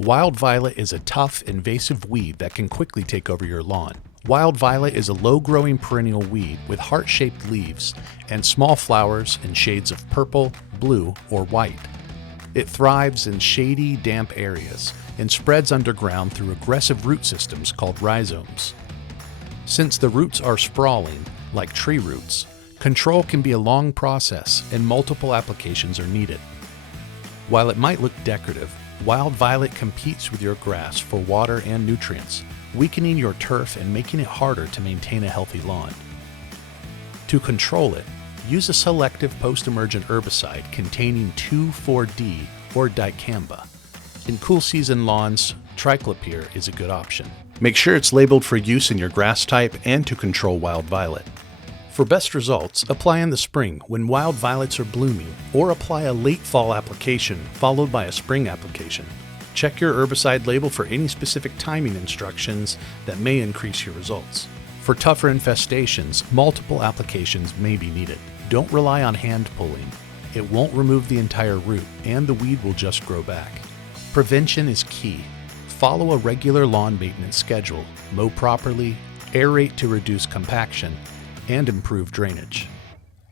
Wild violet is a tough, invasive weed that can quickly take over your lawn. Wild violet is a low-growing perennial weed with heart-shaped leaves and small flowers in shades of purple, blue, or white. It thrives in shady, damp areas and spreads underground through aggressive root systems called rhizomes. Since the roots are sprawling, like tree roots, control can be a long process and multiple applications are needed. While it might look decorative, wild violet competes with your grass for water and nutrients, weakening your turf and making it harder to maintain a healthy lawn. To control it, use a selective post-emergent herbicide containing 2,4-D or dicamba. In cool season lawns, triclopyr is a good option. Make sure it's labeled for use in your grass type and to control wild violet. For best results, apply in the spring when wild violets are blooming, or apply a late fall application followed by a spring application. Check your herbicide label for any specific timing instructions that may increase your results. For tougher infestations, multiple applications may be needed. Don't rely on hand pulling. It won't remove the entire root, and the weed will just grow back. Prevention is key. Follow a regular lawn maintenance schedule, mow properly, aerate to reduce compaction, and improve drainage.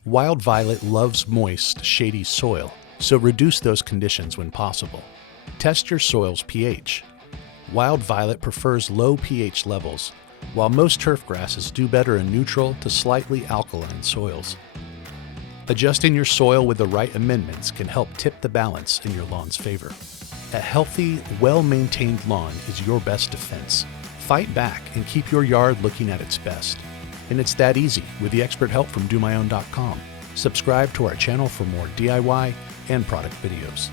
Wild violet loves moist, shady soil, so reduce those conditions when possible. Test your soil's pH. Wild violet prefers low pH levels, while most turf grasses do better in neutral to slightly alkaline soils. Adjusting your soil with the right amendments can help tip the balance in your lawn's favor. A healthy, well-maintained lawn is your best defense. Fight back and keep your yard looking at its best. And it's that easy with the expert help from DoMyOwn.com. Subscribe to our channel for more DIY and product videos.